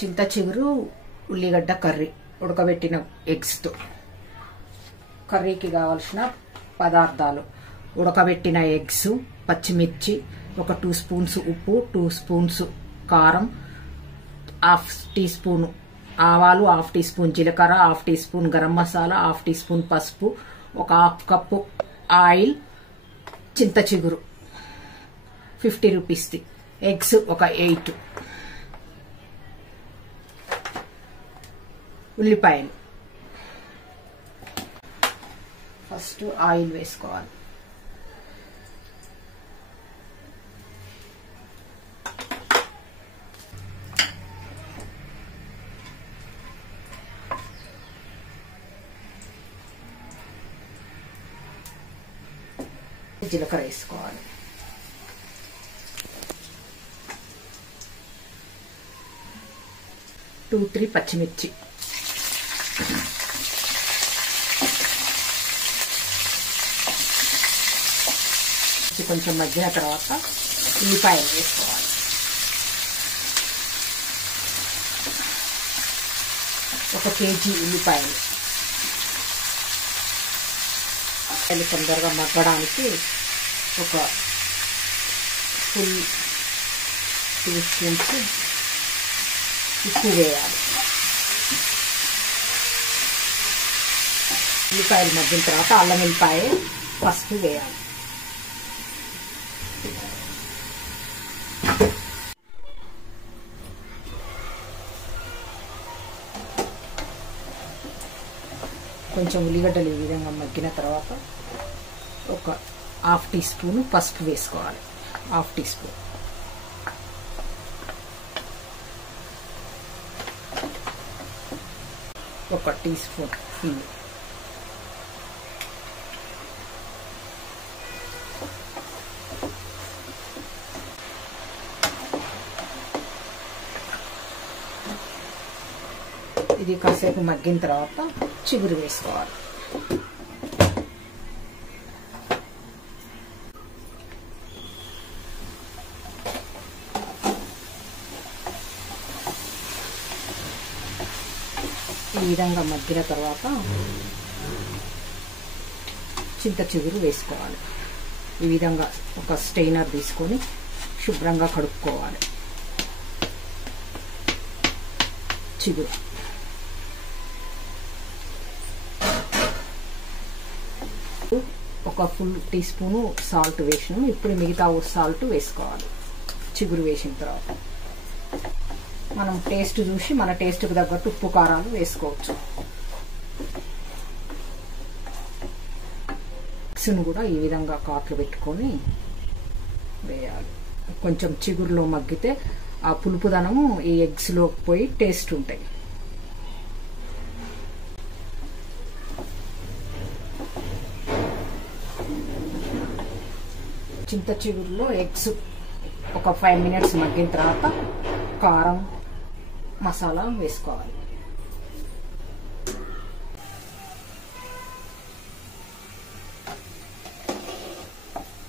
చింత చిగురు ఉల్లిగడ్డ కర్రీ ఉడకబెట్టిన ఎగ్స్ తో కర్రీకి కావాల్సిన పదార్థాలు ఉడకబెట్టిన ఎగ్స్ పచ్చిమిర్చి ఒక 2 స్పూన్స్ ఉప్పు 2 స్పూన్స్ కారం హాఫ్ టీ స్పూన్ ఆవాలు హాఫ్ టీ స్పూన్ జీలకర్ర half teaspoon garam masala half teaspoon పసుపు ఒక హాఫ్ కప్పు ఆయిల్ చింత చిగురు 50 రూపీస్ ది ఎగ్స్ ఒక 8 ఉల్లిపాయలు ఫస్ట్ ఆయిల్ వేసుకోవాలి జీలకర్ర వేసుకోవాలి టూ 3 పచ్చిమిర్చి కొంచెం మగ్గిన తర్వాత ఉల్లిపాయలు వేసుకోవాలి ఒక కేజీ ఉల్లిపాయలు తొందరగా మగ్గడానికి ఒక ఫుల్ 2 స్పూన్స్ ఉప్పు వేయాలి ఉల్లిపాయలు మగ్గిన తర్వాత అల్లం వెల్లిపాయ పసుపు వేయాలి కొంచెం ఉల్లిగడ్డలు ఈ విధంగా మగ్గిన తర్వాత ఒక హాఫ్ టీ స్పూన్ పసుపు వేసుకోవాలి హాఫ్ టీ స్పూన్ ఒక టీ స్పూన్ ఇవి ఇది కాసేపు మగ్గిన తర్వాత చిగురు వేసుకోవాలి ఈ విధంగా మగ్గిన తర్వాత చింత చిగురు వేసుకోవాలి ఈ విధంగా ఒక స్టెయినర్ తీసుకొని శుభ్రంగా కడుక్కోవాలి చిగురు ఒక ఫుల్ టీ స్పూన్ సాల్ట్ వేసినాము ఇప్పుడు మిగతా సాల్ట్ వేసుకోవాలి చిగురు వేసిన తర్వాత మనం టేస్ట్ చూసి మన టేస్ట్కి తగ్గట్టు ఉప్పు కారాలు వేసుకోవచ్చు ఎగ్స్ను కూడా ఈ విధంగా కాట్లు పెట్టుకొని వేయాలి కొంచెం చిగురులో మగ్గితే ఆ పులుపుదనము ఈ ఎగ్స్లో పోయి టేస్ట్ ఉంటాయి చింత చిగురులో ఎగ్స్ ఒక 5 మినిట్స్ మగ్గిన తర్వాత కారం మసాలా వేసుకోవాలి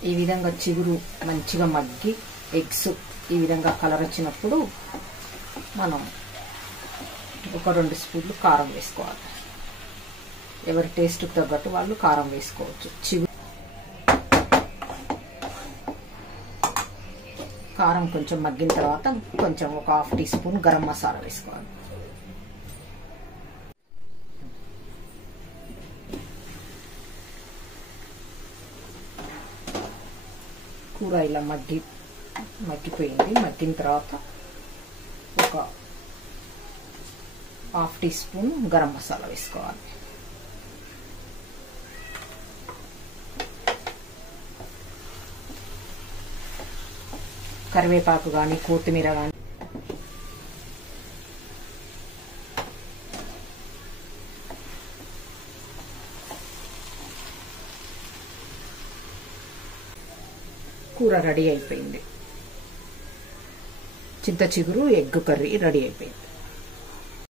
ఈ విధంగా చిగురు మంచిగా మగ్గి ఎగ్స్ ఈ విధంగా కలర్ వచ్చినప్పుడు మనం ఒక 2 స్పూన్లు కారం వేసుకోవాలి ఎవరి టేస్ట్కి తగ్గట్టు వాళ్ళు కారం వేసుకోవచ్చు చిగురు కారం కొంచెం మగ్గిన తర్వాత కొంచెం ఒక half teaspoon garam masala వేసుకోవాలి కూర ఇలా మగ్గిపోయింది మగ్గిన తర్వాత ఒక half teaspoon garam masala వేసుకోవాలి కరివేపాకు కానీ కొత్తిమీర కానీ కూర రెడీ అయిపోయింది చింత చిగురు ఎగ్ కర్రీ రెడీ అయిపోయింది